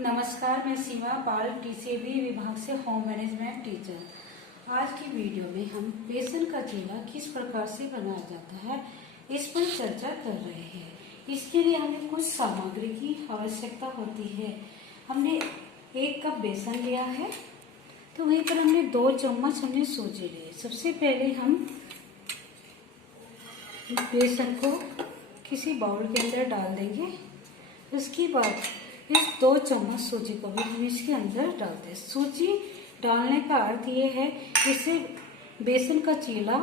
नमस्कार, मैं सीमा पाल टीसीबी विभाग से होम मैनेजमेंट टीचर। आज की वीडियो में हम बेसन का चीला किस प्रकार से बनाया जाता है इस पर चर्चा कर रहे हैं। इसके लिए हमें कुछ सामग्री की आवश्यकता होती है। हमने 1 कप बेसन लिया है, तो वहीं पर हमने 2 चम्मच हमने सूजी लिए। सबसे पहले हम बेसन को किसी बाउल के अंदर डाल देंगे। उसके बाद इस 2 चम्मच सूजी को भी हम इसके अंदर डालते हैं। सूजी डालने का अर्थ ये है इससे बेसन का चीला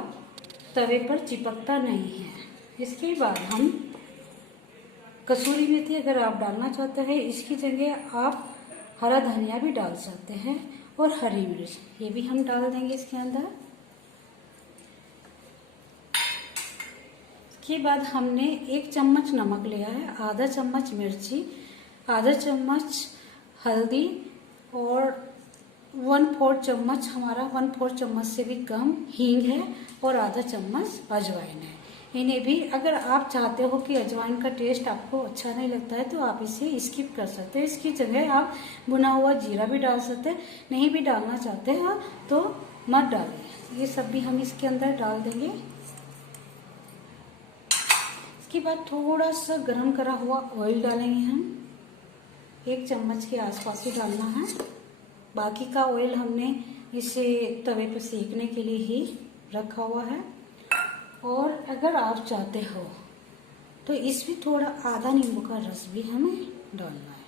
तवे पर चिपकता नहीं है। इसके बाद हम कसूरी मेथी अगर आप डालना चाहते हैं, इसकी जगह आप हरा धनिया भी डाल सकते हैं और हरी मिर्च ये भी हम डाल देंगे इसके अंदर। इसके बाद हमने 1 चम्मच नमक लिया है, आधा चम्मच मिर्ची, आधा चम्मच हल्दी और 1/4 चम्मच हमारा 1/4 चम्मच से भी कम हींग है और आधा चम्मच अजवाइन है। इन्हें भी अगर आप चाहते हो कि अजवाइन का टेस्ट आपको अच्छा नहीं लगता है तो आप इसे स्किप कर सकते हैं। इसकी जगह आप भुना हुआ जीरा भी डाल सकते हैं। नहीं भी डालना चाहते हैं तो मत डालें। ये सब भी हम इसके अंदर डाल देंगे। इसके बाद थोड़ा सा गरम करा हुआ ऑयल डालेंगे हम। 1 चम्मच के आसपास ही डालना है। बाकी का ऑयल हमने इसे तवे पर सेकने के लिए ही रखा हुआ है। और अगर आप चाहते हो तो इसमें थोड़ा आधा नींबू का रस भी हमें डालना है।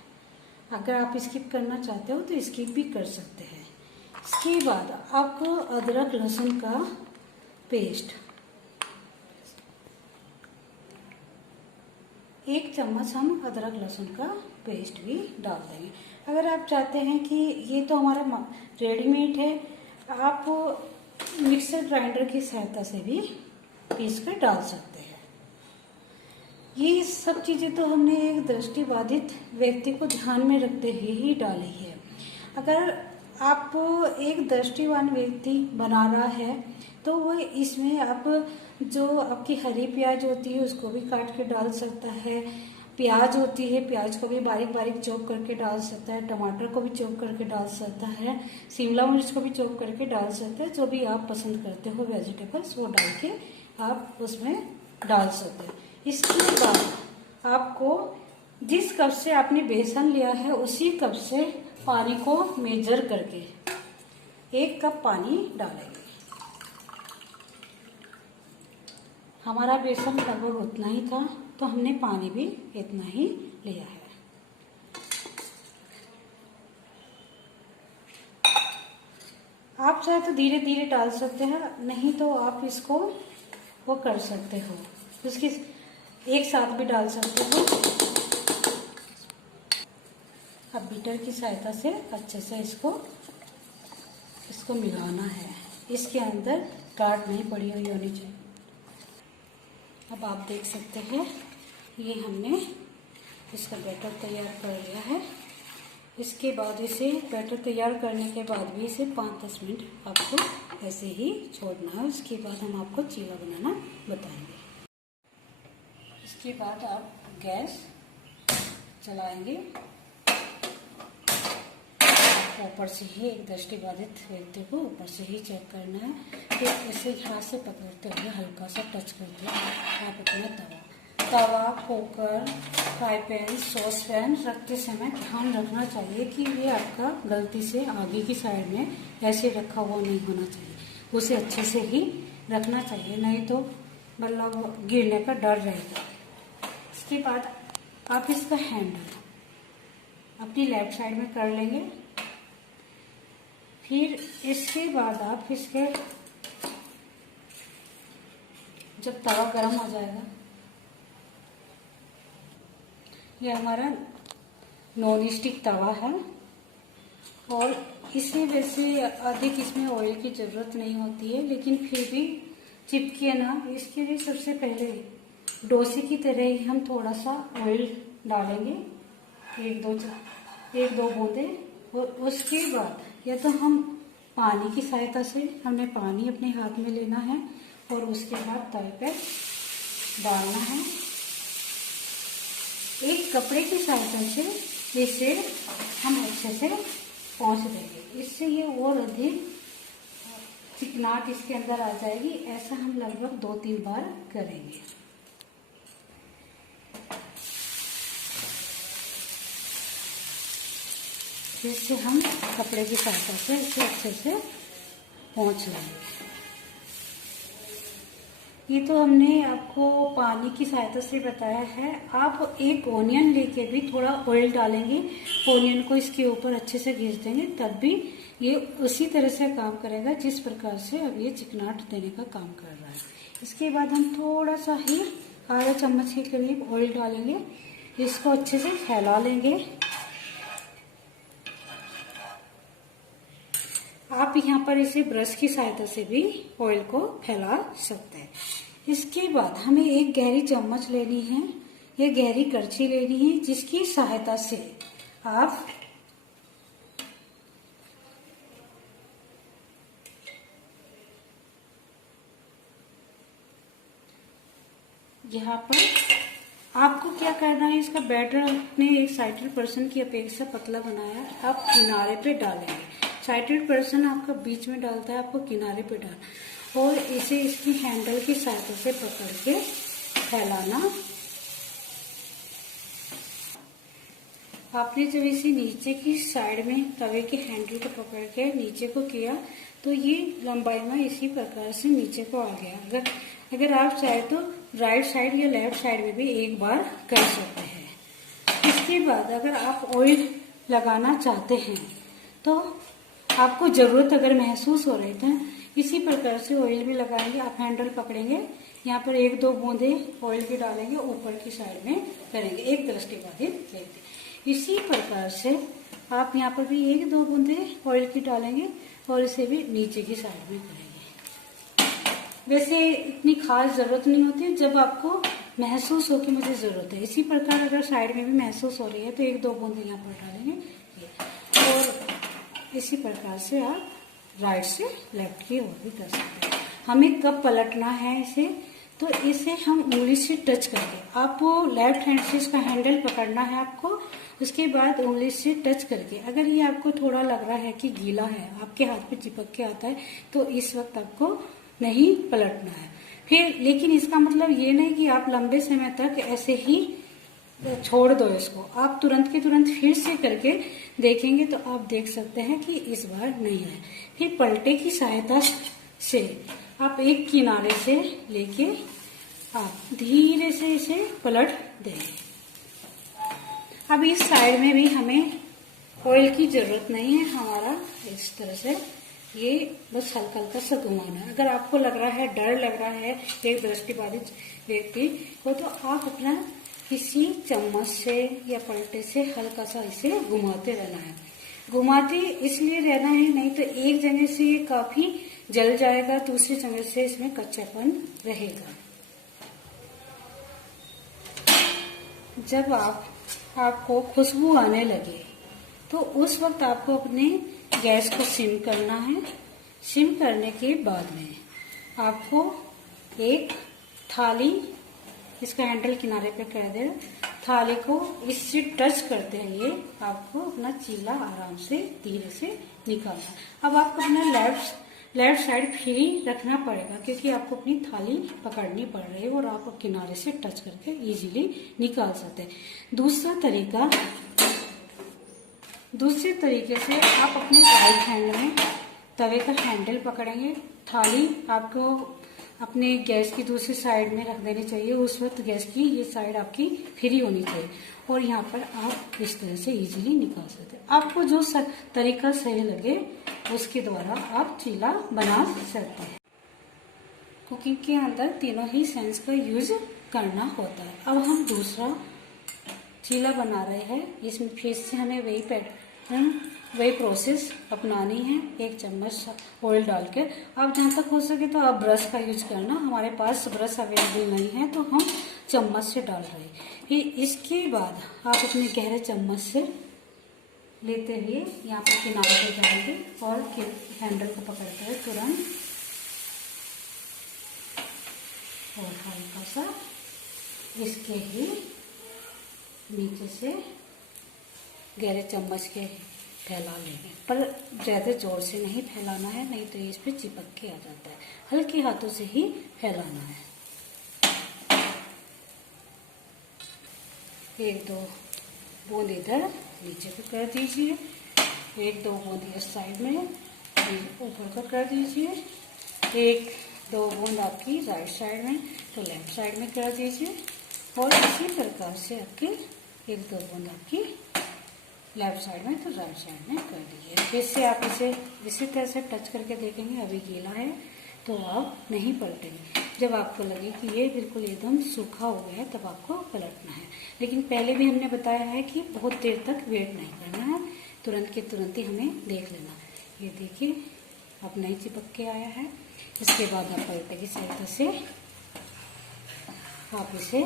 अगर आप स्किप करना चाहते हो तो स्किप भी कर सकते हैं। इसके बाद आपको अदरक लहसुन का पेस्ट 1 चम्मच हम अदरक लहसुन का पेस्ट भी डाल देंगे। अगर आप चाहते हैं कि ये तो हमारा रेडीमेड है, आप मिक्सर ग्राइंडर की सहायता से भी पीस कर डाल सकते हैं। ये सब चीज़ें तो हमने एक दृष्टिबाधित व्यक्ति को ध्यान में रखते हुए ही डाली है। अगर आप एक दृष्टिवान व्यक्ति बना रहा है तो वो इसमें आप जो आपकी हरी प्याज होती है उसको भी काट के डाल सकता है। प्याज होती है, प्याज को भी बारीक बारीक चॉप करके डाल सकता है। टमाटर को भी चॉप करके डाल सकता है। शिमला मिर्च को भी चॉप करके डाल सकता है। जो भी आप पसंद करते हो वेजिटेबल्स वो डाल के आप उसमें डाल सकते हैं। इसके बाद आपको जिस कप से आपने बेसन लिया है उसी कप से पानी को मेजर करके 1 कप पानी डालेंगे। हमारा बेसन लगभग उतना ही था तो हमने पानी भी इतना ही लिया है। आप चाहे तो धीरे धीरे डाल सकते हैं, नहीं तो आप इसको वो कर सकते हो, उसकी एक साथ भी डाल सकते हो। अब बीटर की सहायता से अच्छे से इसको मिलाना है। इसके अंदर गांठ नहीं पड़ी हुई होनी चाहिए। अब आप देख सकते हैं ये हमने इसका बैटर तैयार कर लिया है। इसके बाद इसे बैटर तैयार करने के बाद भी इसे 5-10 मिनट आपको ऐसे ही छोड़ना है। उसके बाद हम आपको चीला बनाना बताएंगे। इसके बाद आप गैस चलाएंगे। ऊपर से ही एक दृष्टिबाधित व्यक्ति को ऊपर से ही चेक करना है। फिर ऐसे हाथ से पकड़ते हुए हल्का सा टच करते हुए आप अपना तवा, cooker, fry pan, saucepan रखते समय ध्यान रखना चाहिए कि ये आपका गलती से आगे की साइड में ऐसे रखा हुआ नहीं होना चाहिए। उसे अच्छे से ही रखना चाहिए, नहीं तो मतलब गिरने का डर रहेगा। इसके बाद आप इसका हैंडल अपनी लेफ्ट साइड में कर लेंगे। फिर इसके बाद आप इसके जब तवा गर्म हो जाएगा, ये हमारा नॉन स्टिक तवा है और इसे वैसे अधिक इसमें ऑयल की ज़रूरत नहीं होती है, लेकिन फिर भी चिपके ना इसके लिए सबसे पहले डोसे की तरह ही हम थोड़ा सा ऑयल डालेंगे, 1-2 बूंदे। और उसके बाद या तो हम पानी की सहायता से हमने पानी अपने हाथ में लेना है और उसके बाद तवे पे डालना है। एक कपड़े की सहायता से इसे हम अच्छे से पोंछ देंगे। इससे ये और अधिक चिकनाहट इसके अंदर आ जाएगी। ऐसा हम लगभग 2-3 बार करेंगे। इससे हम कपड़े की सहायता से इसे अच्छे से पोंछ लेंगे। ये तो हमने आपको पानी की सहायता से बताया है। आप एक ओनियन लेके भी थोड़ा ऑयल डालेंगे, ओनियन को इसके ऊपर अच्छे से घिस देंगे, तब भी ये उसी तरह से काम करेगा जिस प्रकार से अब ये चिकनाहट देने का काम कर रहा है। इसके बाद हम थोड़ा सा ही आधा चम्मच के करीब ऑयल डालेंगे, इसको अच्छे से फैला लेंगे। आप यहाँ पर इसे ब्रश की सहायता से भी ऑयल को फैला सकते हैं। इसके बाद हमें एक गहरी चम्मच लेनी है, ये गहरी करछी लेनी है, जिसकी सहायता से आप यहाँ पर आपको क्या करना है, इसका बैटर अपने एक साइटेड पर्सन की अपेक्षा पतला बनाया है, आप किनारे पे डालेंगे। साइटेड पर्सन आपका बीच में डालता है, आपको किनारे पे डाल और इसे इसकी हैंडल की सहायता से पकड़ के फैलाना। आपने जब इसे नीचे की साइड में तवे के हैंडल को पकड़ के नीचे को किया तो ये लंबाई में इसी प्रकार से नीचे को आ गया। अगर आप चाहे तो राइट साइड या लेफ्ट साइड में भी एक बार कर सकते हैं। इसके बाद अगर आप ऑयल लगाना चाहते हैं तो आपको जरूरत अगर महसूस हो रही है इसी प्रकार से ऑयल भी लगाएंगे। आप हैंडल पकड़ेंगे, यहाँ पर 1-2 बूंदे ऑयल भी डालेंगे, ऊपर की साइड में करेंगे, एक दृष्टि बाधित लेंगे। इसी प्रकार से आप यहाँ पर भी 1-2 बूंदे ऑयल की डालेंगे और इसे भी नीचे की साइड में करेंगे। वैसे इतनी खास जरूरत नहीं होती है, जब आपको महसूस हो कि मुझे जरूरत है। इसी प्रकार अगर साइड में भी महसूस हो रही है तो 1-2 बूंदे यहाँ पर डालेंगे और इसी प्रकार से आप राइट से लेफ्ट की ओर भी कर सकते हैं। हमें कब पलटना है इसे, तो इसे हम उंगली से टच करके, आपको लेफ्ट हैंड से इसका हैंडल पकड़ना है आपको, उसके बाद उंगली से टच करके अगर ये आपको थोड़ा लग रहा है कि गीला है, आपके हाथ पे चिपक के आता है, तो इस वक्त आपको नहीं पलटना है। फिर लेकिन इसका मतलब ये नहीं कि आप लंबे समय तक ऐसे ही छोड़ दो इसको, आप तुरंत के तुरंत फिर से करके देखेंगे तो आप देख सकते हैं कि इस बार नहीं है। फिर पलटे की सहायता से आप एक किनारे से लेके आप धीरे से इसे पलट देंगे। अब इस साइड में भी हमें ऑयल की जरूरत नहीं है, हमारा इस तरह से ये बस हल्का हल्का सा घुमाना है। अगर आपको लग रहा है, डर लग रहा है एक दृष्टिबाधित व्यक्ति को, तो आप अपना किसी चम्मच से या पलटे से हल्का सा इसे घुमाते रहना है। घुमाते इसलिए रहना है, नहीं तो एक जगह से ये काफी जल जाएगा, दूसरी जगह से इसमें कच्चापन रहेगा। जब आपको खुशबू आने लगे तो उस वक्त आपको अपने गैस को सिम करना है। सिम करने के बाद में आपको एक थाली, इसका हैंडल किनारे पे कर दे, थाली को इससे टच करते हुए आपको अपना चीला आराम से धीरे से निकालना। अब आपको अपना लेफ्ट साइड फ्री रखना पड़ेगा क्योंकि आपको अपनी थाली पकड़नी पड़ रही है और आप किनारे से टच करके इजीली निकाल सकते हैं। दूसरे तरीके से आप अपने राइट हैंड में तवे का हैंडल पकड़ेंगे, थाली आपको अपने गैस की दूसरी साइड में रख देनी चाहिए। उस वक्त गैस की ये साइड आपकी फ्री होनी चाहिए और यहाँ पर आप इस तरह से इजीली निकाल सकते हैं। आपको जो तरीका सही लगे उसके द्वारा आप चीला बना सकते हैं। कुकिंग के अंदर तीनों ही सेंस का यूज करना होता है। अब हम दूसरा चीला बना रहे हैं, इसमें फिर से हमें वही प्रोसेस अपनानी है। 1 चम्मच ऑयल डाल के, आप जहाँ तक हो सके तो आप ब्रश का यूज करना, हमारे पास ब्रश अवेलेबल नहीं है तो हम चम्मच से डाल रहे हैं। फिर इसके बाद आप अपने गहरे चम्मच से लेते हुए यहाँ पर किनारे पे डालेंगे और हैंडल को पकड़ते हुए तुरंत और हल्का सा इसके ही नीचे से गहरे चम्मच के फैला लेंगे, पर ज़्यादा जोर से नहीं फैलाना है, नहीं तो इस पे चिपक के आ जाता है। हल्के हाथों से ही फैलाना है। 1-2 बूंद इधर नीचे को कर दीजिए, 1-2 बूंद इस साइड में ऊपर को कर दीजिए, 1-2 बूंद आपकी राइट साइड में तो लेफ्ट साइड में कर दीजिए, और इसी प्रकार से आपकी 1-2 बूंद आपकी लेफ्ट साइड में तो राइट साइड में कर दीजिए। फिर से आप इसे इसी तरह से टच करके देखेंगे, अभी गीला है तो आप नहीं पलटेंगे। जब आपको लगे कि ये बिल्कुल एकदम सूखा हो गया है तब आपको पलटना है। लेकिन पहले भी हमने बताया है कि बहुत देर तक वेट नहीं करना है, तुरंत के तुरंत ही हमें देख लेना। ये देखिए अब नहीं चिपक के आया है। इसके बाद आप पलटे की सहायता से आप इसे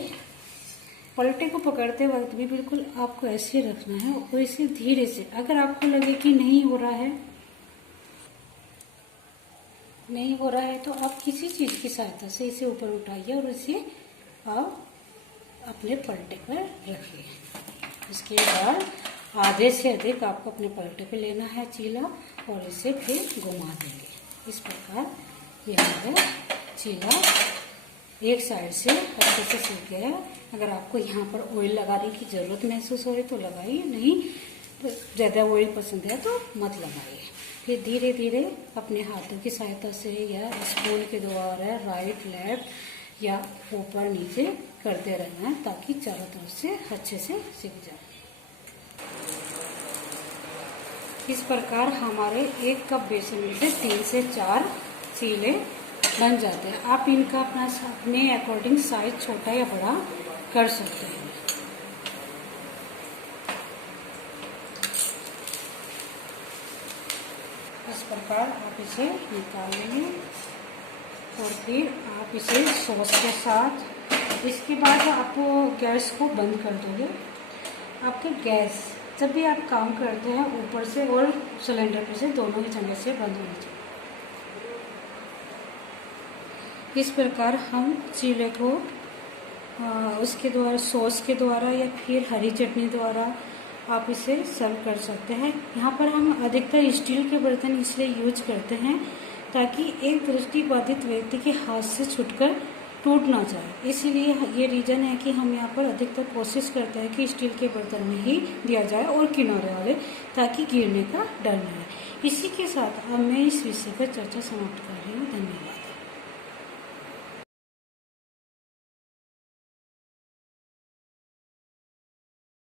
पलटे को पकड़ते वक्त भी बिल्कुल आपको ऐसे रखना है और इसे धीरे से, अगर आपको लगे कि नहीं हो रहा है तो आप किसी चीज की सहायता से इसे ऊपर उठाइए और इसे आप अपने पलटे पर रखिए। इसके बाद आधे से अधिक आपको अपने पलटे पे लेना है चीला और इसे फिर घुमा देंगे। इस प्रकार ये हमारा चीला एक साइड से अच्छे से सीख गया है। अगर आपको यहाँ पर ऑयल लगाने की जरूरत महसूस हो तो लगाइए, नहीं तो ज़्यादा ऑयल पसंद है तो मत लगाइए। फिर धीरे धीरे अपने हाथों की सहायता से या स्पून के द्वारा राइट लेफ्ट या ऊपर नीचे करते रहना है ताकि चारों तरफ से अच्छे से सीख जाए। इस प्रकार हमारे 1 कप बेसन में से 3 से 4 चीले बन जाते हैं। आप इनका अपने अकॉर्डिंग साइज छोटा या बड़ा कर सकते हैं। इस प्रकार आप इसे निकाल लेंगे और फिर आप इसे सॉस के साथ, इसके बाद आप गैस को बंद कर दोगे। आपके गैस जब भी आप काम करते हैं ऊपर से और सिलेंडर पर से दोनों ही जगह से बंद होना चाहिए। इस प्रकार हम चीले को उसके द्वारा सॉस के द्वारा या फिर हरी चटनी द्वारा आप इसे सर्व कर सकते हैं। यहाँ पर हम अधिकतर स्टील के बर्तन इसलिए यूज करते हैं ताकि एक दृष्टिबाधित व्यक्ति के हाथ से छूटकर टूट ना जाए। इसीलिए ये रीज़न है कि हम यहाँ पर अधिकतर कोशिश करते हैं कि स्टील के बर्तन में ही दिया जाए और किनारे वाले, ताकि गिरने का डर न है। इसी के साथ अब मैं इस विषय पर चर्चा समाप्त कर रही हूँ। धन्यवाद।